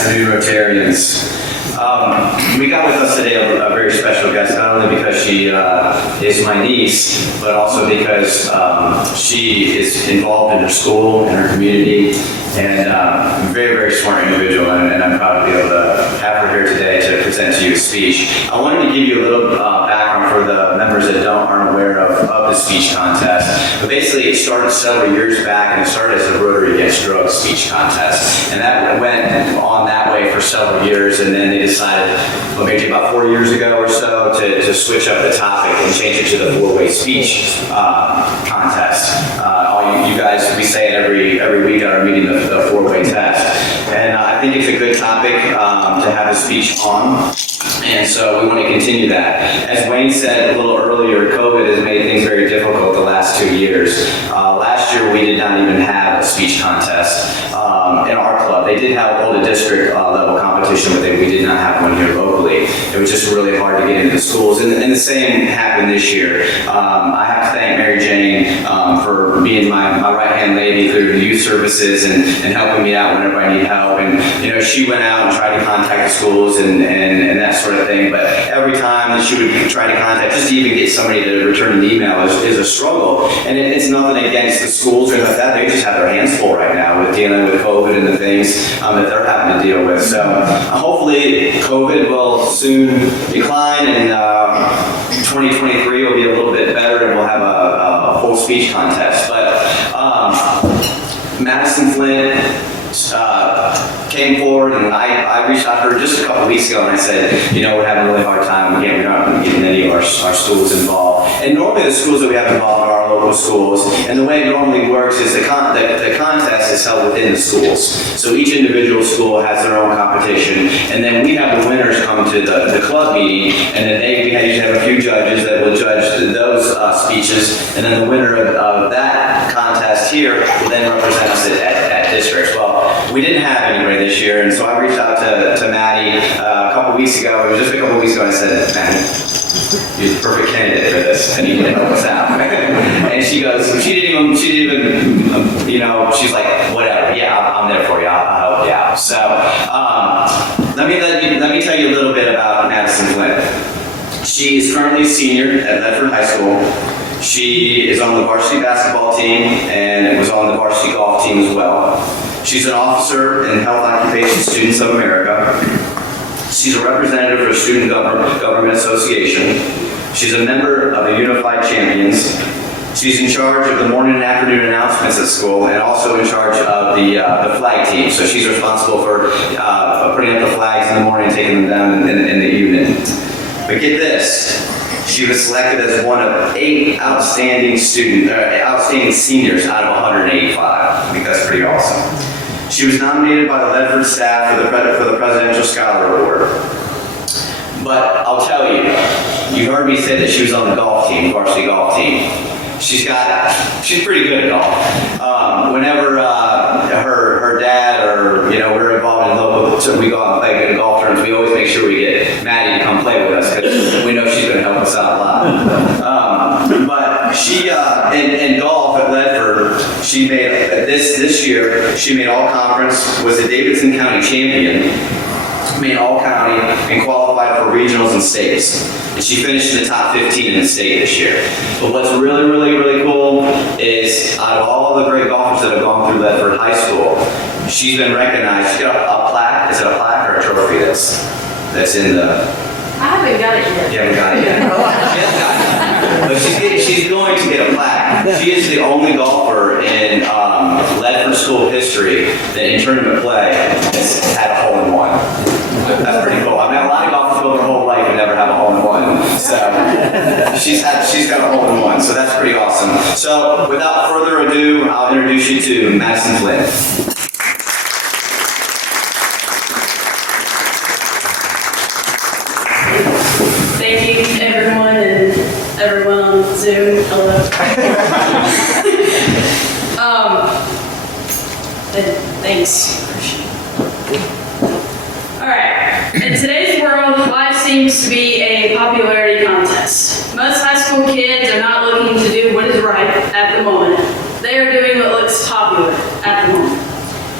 afternoon, Rotarians. We got with us today a very special guest, not only because she is my niece, but also because she is involved in her school and her community, and a very, very smart individual, and I'm proud to be able to have her here today to present to you a speech. I wanted to give you a little background for the members that aren't aware of the speech contest. But basically, it started several years back, and it started as a Rotary Against Drugs speech contest. And that went on that way for several years, and then they decided, well, maybe about 4 years ago or so, to switch up the topic and change it to the four-way speech contest. You guys, we say it every week at our meeting, the four-way test. And I think it's a good topic to have a speech on. And so we want to continue that. As Wayne said a little earlier, COVID has made things very difficult the last 2 years. Last year we did not even have a speech contest in our club. They did hold a district level competition, but we did not have one here locally. It was just really hard to get into the schools. And the same happened this year. I have to thank Mary Jane for being my right-hand lady through youth services and helping me out whenever I need help. And she went out and tried to contact the schools and that sort of thing. But every time that she would try to contact, just to even get somebody to return an email is a struggle. And it's nothing against the schools or anything like that. They just have their hands full right now with dealing with COVID and the things that they're having to deal with. So hopefully COVID will soon decline and 2023 will be a little bit better and we'll have a full speech contest. But Madison Flynt came forward, and I reached out to her just a couple weeks ago, and I said, we're having a really hard time. Again, we're not getting any of our schools involved. And normally the schools that we have involved are our local schools, and the way it normally works is the contest is held within the schools. So each individual school has their own competition, and then we have the winners come to the club meeting, and then we usually have a few judges that will judge those speeches, and then the winner of that contest here will then represent us at districts. Well, we didn't have anybody this year, and so I reached out to Maddie a couple weeks ago. It was just a couple weeks ago, and I said, Maddie, you're the perfect candidate for this. I need you to help us out. And she goes, she didn't even, she's like, whatever, yeah, I'm there for you, I'll help you out. So, let me tell you a little bit about Madison Flynt. She is currently a senior at Ledford High School. She is on the varsity basketball team and was on the varsity golf team as well. She's an officer in Health Occupation Students of America. She's a representative for Student Government Association. She's a member of the Unified Champions. She's in charge of the morning and afternoon announcements at school and also in charge of the flag team. So she's responsible for putting up the flags in the morning and taking them down in the evening. But get this. She was selected as one of 8 outstanding seniors out of 185. I think that's pretty awesome. She was nominated by the Ledford staff for the Presidential Scholar Award. But I'll tell you, you heard me say that she was on the golf team, varsity golf team. She's pretty good at golf. Whenever her dad or we're involved in local, so we go out and play good golf tournaments, we always make sure we get Maddie to come play with us because we know she's going to help us out a lot. But she in golf at Ledford, she made this year she made all conference, was the Davidson County champion, made all county, and qualified for regionals and states. And she finished in the top 15 in the state this year. But what's really, really, really cool is out of all the great golfers that have gone through Ledford High School, she's been recognized. She's got a plaque. Is it a plaque or a trophy that's in the... I haven't got it yet. You haven't got it yet? She hasn't got it. But she's going to get a plaque. She is the only golfer in Ledford school history that in tournament play has had a hole-in-one. That's pretty cool. I mean, a lot of golfers go their whole life and never have a hole-in-one. So she's got a hole-in-one. So that's pretty awesome. So without further ado, I'll introduce you to Madison Flynt. Thank you, everyone, and everyone on Zoom. Hello. Thanks. All right. In today's world, life seems to be a popularity contest. Most high school kids are not looking to do what is right at the moment. They are doing what looks popular at the moment.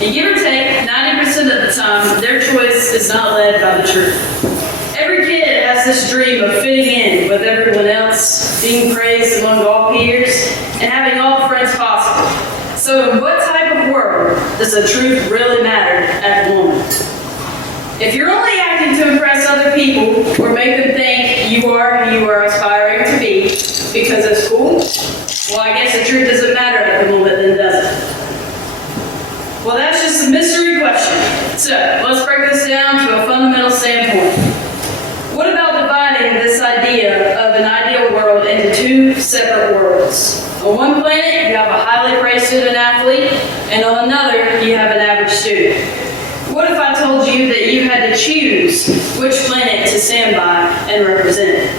And give or take, 90% of the time, time, their choice is not led by the truth. Every kid has this dream of fitting in with everyone else, being praised among all peers, and having all the friends possible. So in what type of world does the truth really matter at the moment? If you're only acting to impress other people or make them think you are who you are aspiring to be because it's cool, well, I guess the truth doesn't matter at the moment, then does it? Well, that's just a mystery question. So let's break this down to a fundamental standpoint. What about dividing this idea of an ideal world into two separate worlds? On one planet, you have a highly praised student athlete, and on another, you have an average student. What if I told you that you had to choose which planet to stand by and represent?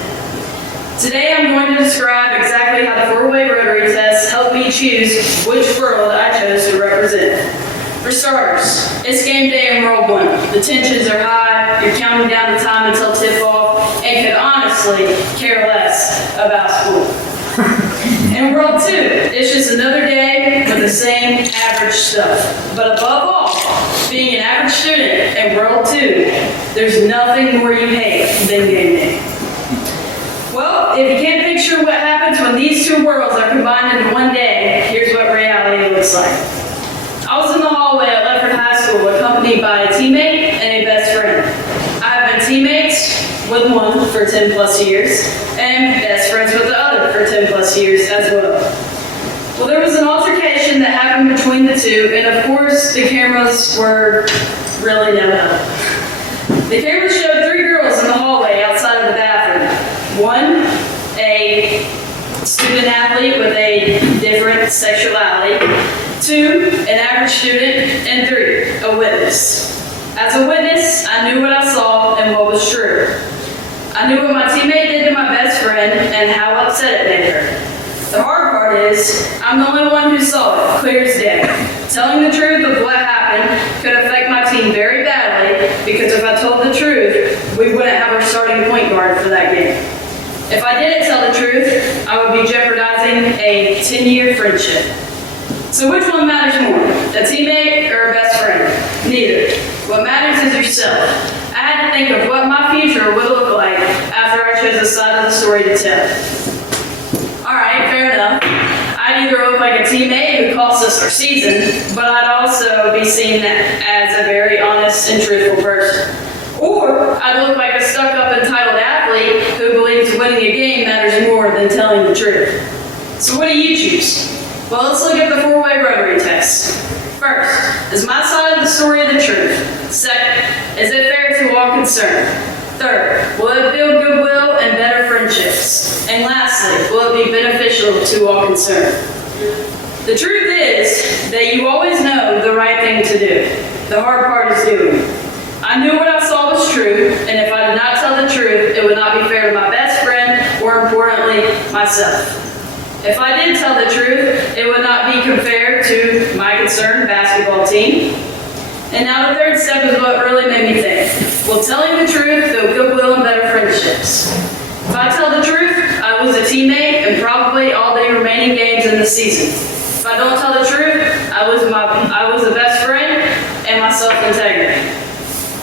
Today, I'm going to describe exactly how the four-way rotary test helped me choose which world I chose to represent. For starters, it's game day in World 1. The tensions are high, you're counting down the time until tip-off, and could honestly care less about school. In World 2, it's just another day with the same average stuff. But above all, being an average student in World 2, there's nothing more you hate than game day. Well, if you can't picture what happens when these two worlds are combined into one day, here's what reality looks like. I was in the hallway at Lefford High School accompanied by a teammate and a best friend. I have been teammates with one for 10 plus years and best friends with the other for 10 plus years as well. Well, there was an altercation that happened between the two, and of course the cameras were really no help. The cameras showed three girls in the hallway outside of the bathroom. One, a student athlete with a different sexuality. Two, an average student. And three, a witness. As a witness, I knew what I saw and what was true. I knew what my teammate did to my best friend and how upset it made her. The hard part is, I'm the only one who saw it, clear as day. Telling the truth of what happened could affect my team very badly because if I told the truth, we wouldn't have our starting point guard for that game. If I didn't tell the truth, I would be jeopardizing a 10-year friendship. So which one matters more, a teammate or a best friend? Neither. What matters is yourself. I had to think of what my future would look like after I chose a side of the story to tell. Alright, fair enough. I'd either look like a teammate who cost us our season, but I'd also be seen as a very honest and truthful person. Or I'd look like a stuck-up entitled athlete who believes winning a game matters more than telling the truth. So what do you choose? Well, let's look at the four-way rotary test. First, is my side of the story the truth? Second, is it fair to all concerned? Third, will it build goodwill and better friendships? And lastly, will it be beneficial to all concerned? The truth is that you always know the right thing to do. The hard part is doing it. I knew what I saw was true, and if I did not tell the truth, it would not be fair to my best friend, or importantly, myself. If I did tell the truth, it would not be fair to my concerned basketball team. And now the third step is what really made me think. Will telling the truth build goodwill and better friendships? If I tell the truth, I lose a teammate and probably all the remaining games in the season. If I don't tell the truth, I lose a best friend and my self-integrity.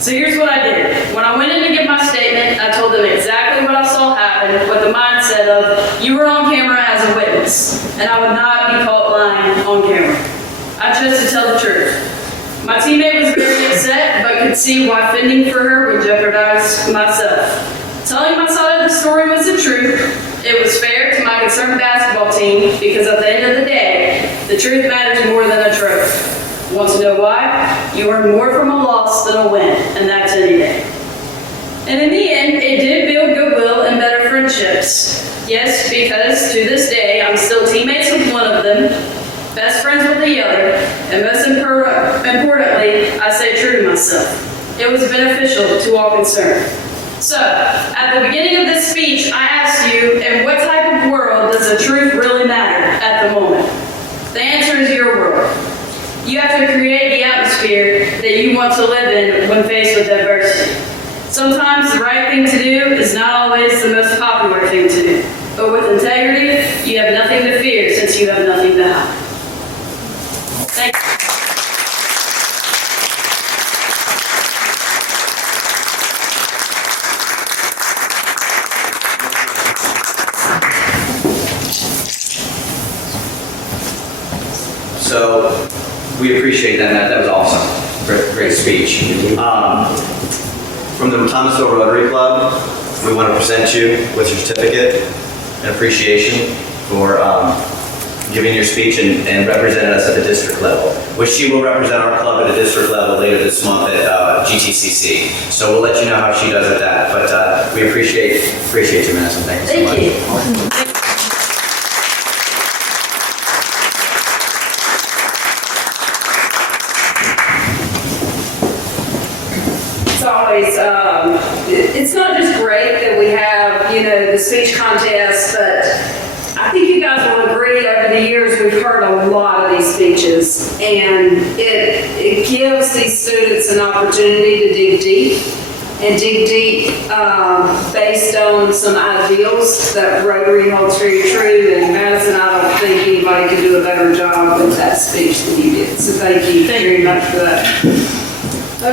So here's what I did. When I went in to give my statement, I told them exactly what I saw happen with the mindset of, you were on camera as a witness, and I would not be caught lying on camera. I chose to tell the truth. My teammate was very upset, but could see why fending for her would jeopardize myself. Telling my side of the story was the truth. It was fair to my concerned basketball team, because at the end of the day, the truth matters more than a trophy. Want to know why? You earn more from a loss than a win, and that's any day. And in the end, it did build goodwill and better friendships. Yes, because to this day, I'm still teammates with one of them, best friends with the other, and most importantly, I stay true to myself. It was beneficial to all concerned. So, at the beginning of this speech, I asked you, in what type of world does the truth really matter at the moment? The answer is your world. You have to create the atmosphere that you want to live in when faced with adversity. Sometimes the right thing to do is not always the most popular thing to do. But with integrity, you have nothing to fear since you have nothing to hide. Thank you. we appreciate that. That was awesome. Great speech. From the Thomasville Rotary Club, we want to present you with your certificate and appreciation for giving your speech and representing us at the district level, which she will represent our club at the district level later this month at GTCC. So we'll let you know how she does at that. But we appreciate you, Madison. Thank you so much. Thank you. It's always, it's not just great that we have, the speech contest, but I think you guys will agree over the years we've heard a lot of these speeches, and it gives these students an opportunity to dig deep based on some ideals that Rotary holds very true. And Madison, I don't think anybody could do a better job with that speech than you did. So thank you very much for that.